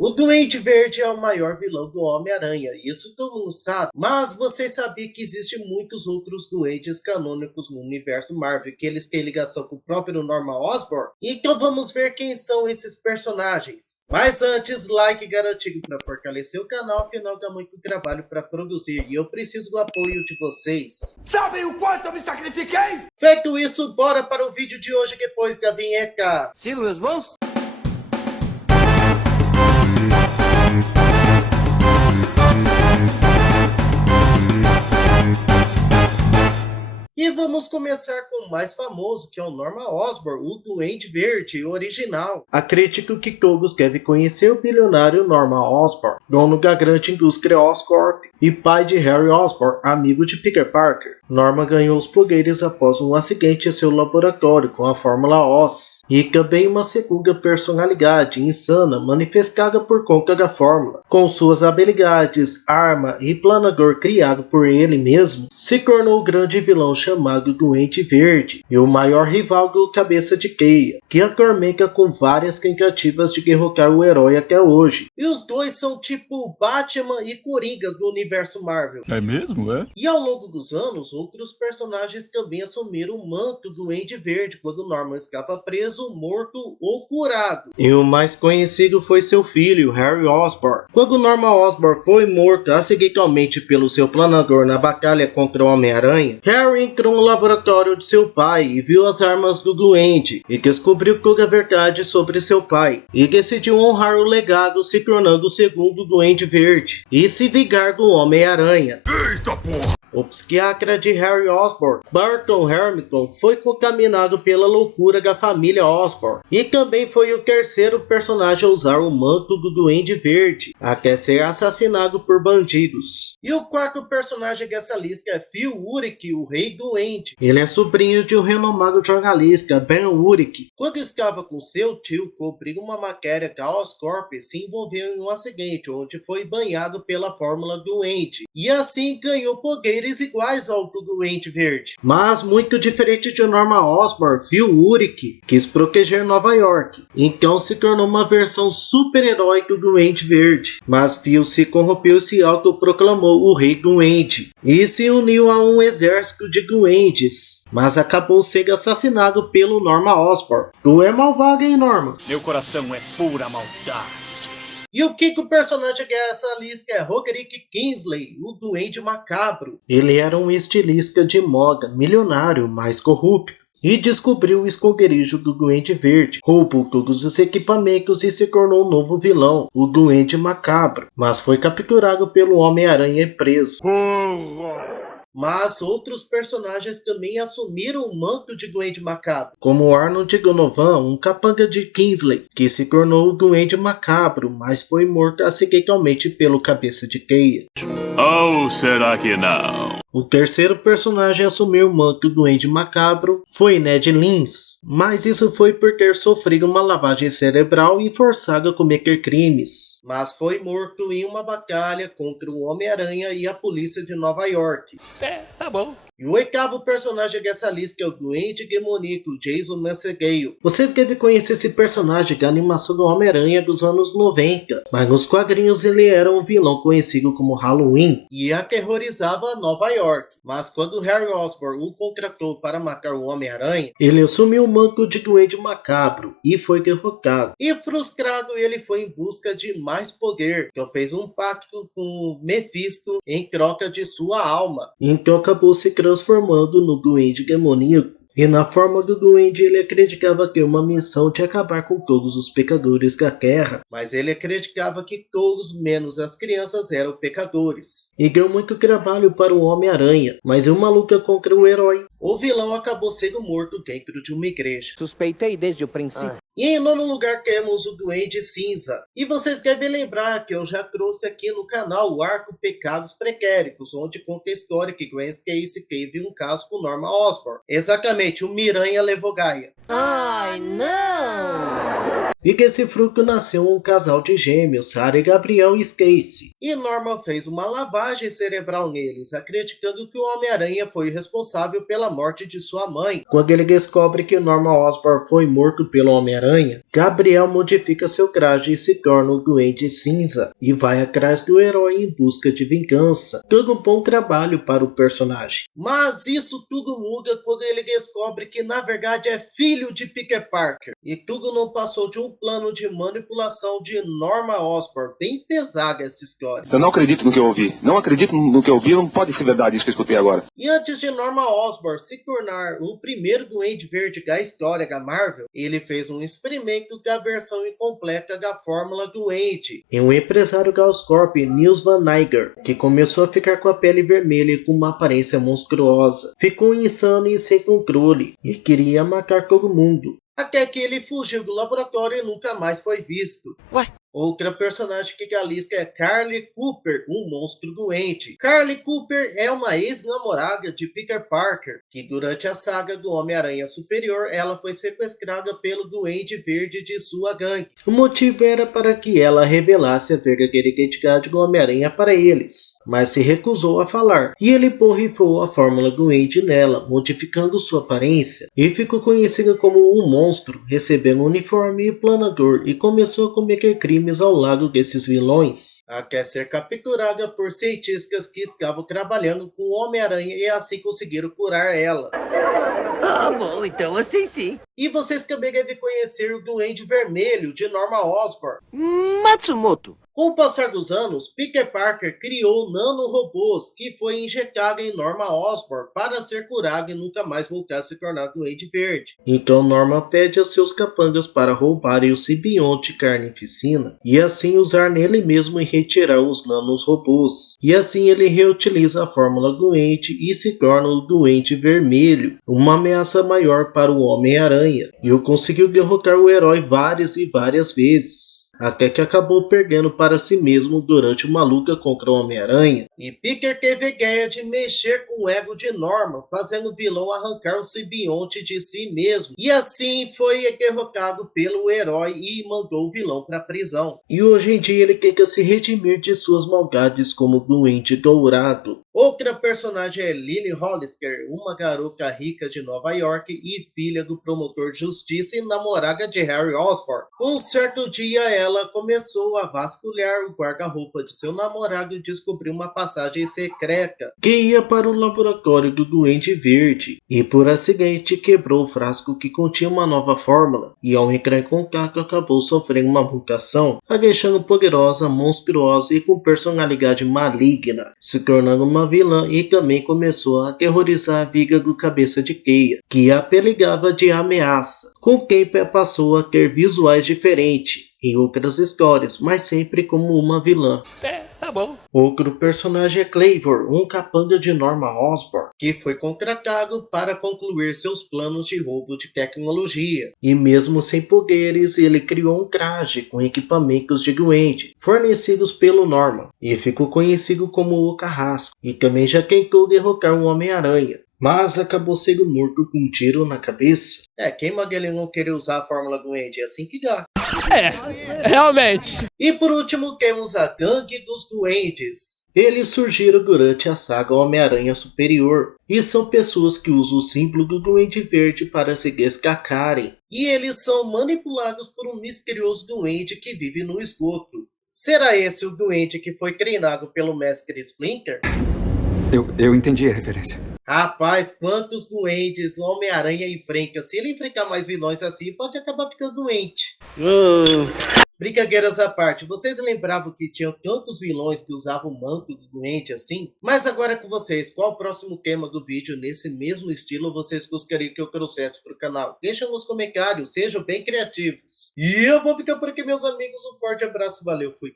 O Duende Verde é o maior vilão do Homem-Aranha, isso todo mundo sabe. Mas você sabia que existem muitos outros duendes canônicos no universo Marvel, que eles têm ligação com o próprio Norman Osborn? Então vamos ver quem são esses personagens. Mas antes, like garantido para fortalecer o canal, afinal dá muito trabalho para produzir e eu preciso do apoio de vocês. Sabem o quanto eu me sacrifiquei? Feito isso, bora para o vídeo de hoje depois da vinheta. Sigo meus bons? E vamos começar com o mais famoso, que é o Norman Osborn, o Duende Verde original. Acredito que todos devem conhecer o bilionário Norman Osborn, dono da grande indústria Oscorp e pai de Harry Osborn, amigo de Peter Parker. Norman ganhou os poderes após um acidente em seu laboratório com a Fórmula Oz, e também uma segunda personalidade insana manifestada por conta da Fórmula. Com suas habilidades, arma e planador criado por ele mesmo, se tornou o grande vilão chamado Duende Verde e o maior rival do Cabeça de Teia, que atormenta com várias tentativas de derrotar o herói até hoje. E os dois são tipo Batman e Coringa do universo Marvel. É mesmo, é? E ao longo dos anos, outros personagens também assumiram o manto do Duende Verde quando Norman escapa preso, morto ou curado. E o mais conhecido foi seu filho, Harry Osborn. Quando Norman Osborn foi morto acidentalmente pelo seu planador na batalha contra o Homem-Aranha, Harry entrou no laboratório de seu pai e viu as armas do Duende, e descobriu toda a verdade sobre seu pai, e decidiu honrar o legado se tornando o segundo Duende Verde, e se vingar do Homem-Aranha. Eita porra! O psiquiatra de Harry Osborn, Barton Hamilton, foi contaminado pela loucura da família Osborn, e também foi o terceiro personagem a usar o manto do Duende Verde, até ser assassinado por bandidos. E o quarto personagem dessa lista é Phil Urich, o Rei Duende. Ele é sobrinho de um renomado jornalista, Ben Urich. Quando estava com seu tio, cobriu uma matéria da Oscorp, se envolveu em um acidente, onde foi banhado pela Fórmula Duende, e assim ganhou poderes iguais ao do Duende Verde. Mas, muito diferente de Norman Osborn, Phil Urich quis proteger Nova York, então se tornou uma versão super-herói do Duende Verde. Mas Phil se corrompeu e se autoproclamou o Rei Duende, e se uniu a um exército de duendes, mas acabou sendo assassinado pelo Norman Osborn. Tu é malvado, hein, Norman? Meu coração é pura maldade. E o quinto personagem dessa lista é Roderick Kingsley, o Duende Macabro. Ele era um estilista de moda, milionário, mas corrupto, e descobriu o esconderijo do Duende Verde, roubou todos os equipamentos e se tornou o novo vilão, o Duende Macabro, mas foi capturado pelo Homem-Aranha e preso. Mas outros personagens também assumiram o manto de Duende Macabro, como Arnold Donovan, um capanga de Kingsley, que se tornou o Duende Macabro, mas foi morto acidentalmente pelo Cabeça de Teia. Ou será que não? O terceiro personagem a assumir o manto do Duende Macabro foi Ned Leeds, mas isso foi por ter sofrido uma lavagem cerebral e forçado a cometer crimes. Mas foi morto em uma batalha contra o Homem-Aranha e a polícia de Nova York. Tá bom. E o oitavo personagem dessa lista é o Duende Demoníaco, Jason Mansegueio. Vocês devem conhecer esse personagem da animação do Homem-Aranha dos anos 90, mas nos quadrinhos ele era um vilão conhecido como Halloween e aterrorizava Nova York. Mas quando Harry Osborn o contratou para matar o Homem-Aranha, ele assumiu o manto de Duende Macabro e foi derrotado. E frustrado, ele foi em busca de mais poder, então fez um pacto com Mephisto em troca de sua alma. Então acabou se transformando no Duende Demoníaco. E na forma do Duende ele acreditava ter uma missão de acabar com todos os pecadores da Terra. Mas ele acreditava que todos, menos as crianças, eram pecadores. E deu muito trabalho para o Homem-Aranha, mas em uma luta contra o herói, o vilão acabou sendo morto dentro de uma igreja. Suspeitei desde o princípio. E em nono lugar temos o Duende Cinza. E vocês devem lembrar que eu já trouxe aqui no canal o arco Pecados Pretéritos, onde conta a história que Gwen Stacy teve um caso com Norman Osborn. Exatamente, o Miranha levou Gaia. Ai, não! e desse fruto nasceu um casal de gêmeos, Sarah e Gabriel Casey. E Norman fez uma lavagem cerebral neles, acreditando que o Homem-Aranha foi responsável pela morte de sua mãe. Quando ele descobre que Norman Osborn foi morto pelo Homem-Aranha, Gabriel modifica seu traje e se torna o Duende Cinza e vai atrás do herói em busca de vingança. Todo um bom trabalho para o personagem. Mas isso tudo muda quando ele descobre que na verdade é filho de Peter Parker. E tudo não passou de um plano de manipulação de Norman Osborn. Bem pesada essa história. Eu não acredito no que eu ouvi. Não acredito no que eu ouvi, não pode ser verdade isso que eu escutei agora. E antes de Norman Osborn se tornar o primeiro Duende Verde da história da Marvel, ele fez um experimento da versão incompleta da Fórmula Duende em um empresário da Oscorp, Nils Van Niger, que começou a ficar com a pele vermelha e com uma aparência monstruosa. Ficou insano e sem controle e queria matar todo mundo. Até que ele fugiu do laboratório e nunca mais foi visto. Ué? Outra personagem que galisca é Carly Cooper, um monstro doente. Carly Cooper é uma ex-namorada de Peter Parker, que durante a saga do Homem-Aranha Superior, ela foi sequestrada pelo Duende Verde de sua gangue. O motivo era para que ela revelasse a verdadeira identidade do Homem-Aranha para eles, mas se recusou a falar, e ele borrifou a fórmula Duende nela, modificando sua aparência, e ficou conhecida como um monstro, recebendo um uniforme planador e começou a cometer crimes ao lado desses vilões, até ser capturada por cientistas que estavam trabalhando com o Homem-Aranha e assim conseguiram curar ela. Ah, bom, então assim sim. E vocês também devem conhecer o Duende Vermelho de Norman Osborn. Matsumoto. Com o passar dos anos, Peter Parker criou nanorobôs que foi injetado em Norman Osborn para ser curado e nunca mais voltar a se tornar Duende Verde. Então Norman pede a seus capangas para roubarem o simbionte Carnificina e assim usar nele mesmo e retirar os nanorobôs. E assim ele reutiliza a fórmula Duende e se torna o Duende Vermelho, uma ameaça maior para o Homem-Aranha. E o conseguiu derrotar o herói várias e várias vezes, até que acabou perdendo para si mesmo durante uma luta contra o Homem-Aranha. E Peter teve a ideia de mexer com o ego de Norman, fazendo o vilão arrancar o simbionte de si mesmo. E assim foi derrotado pelo herói e mandou o vilão para a prisão. E hoje em dia ele tenta se redimir de suas maldades como Duende Dourado. Outra personagem é Lily Hollister, uma garota rica de Nova York e filha do promotor de justiça e namorada de Harry Osborn. Um certo dia ela começou a vasculhar o guarda-roupa de seu namorado e descobriu uma passagem secreta que ia para o laboratório do Duende Verde. E por acidente quebrou o frasco que continha uma nova fórmula e ao entrar em contato acabou sofrendo uma mutação, a deixando poderosa, monstruosa e com personalidade maligna, se tornando uma vilã e também começou a aterrorizar a viga do Cabeça de Teia, que a apelidava de Ameaça, com quem passou a ter visuais diferentes em outras histórias, mas sempre como uma vilã. Tá bom. Outro personagem é Clavor, um capanga de Norman Osborn, que foi contratado para concluir seus planos de roubo de tecnologia. E mesmo sem poderes, ele criou um traje com equipamentos de Duende, fornecidos pelo Norman, e ficou conhecido como o Carrasco, e também já tentou derrotar o Homem-Aranha, mas acabou sendo morto com um tiro na cabeça. Quem manda ele não querer usar a fórmula Duende? É assim que dá. Realmente. E por último temos a Gangue dos Duendes. Eles surgiram durante a saga Homem-Aranha Superior e são pessoas que usam o símbolo do Duende Verde para se destacarem. E eles são manipulados por um misterioso duende que vive no esgoto. Será esse o duende que foi treinado pelo mestre Splinter? Eu entendi a referência. Rapaz, quantos duendes Homem-Aranha enfrenta. Se ele enfrentar mais vilões assim, pode acabar ficando doente. Brincadeiras à parte, vocês lembravam que tinham tantos vilões que usavam o manto do duende assim? Mas agora com vocês, qual o próximo tema do vídeo nesse mesmo estilo vocês gostariam que eu trouxesse para o canal? Deixa nos comentários, sejam bem criativos. E eu vou ficar por aqui, meus amigos. Um forte abraço, valeu, fui.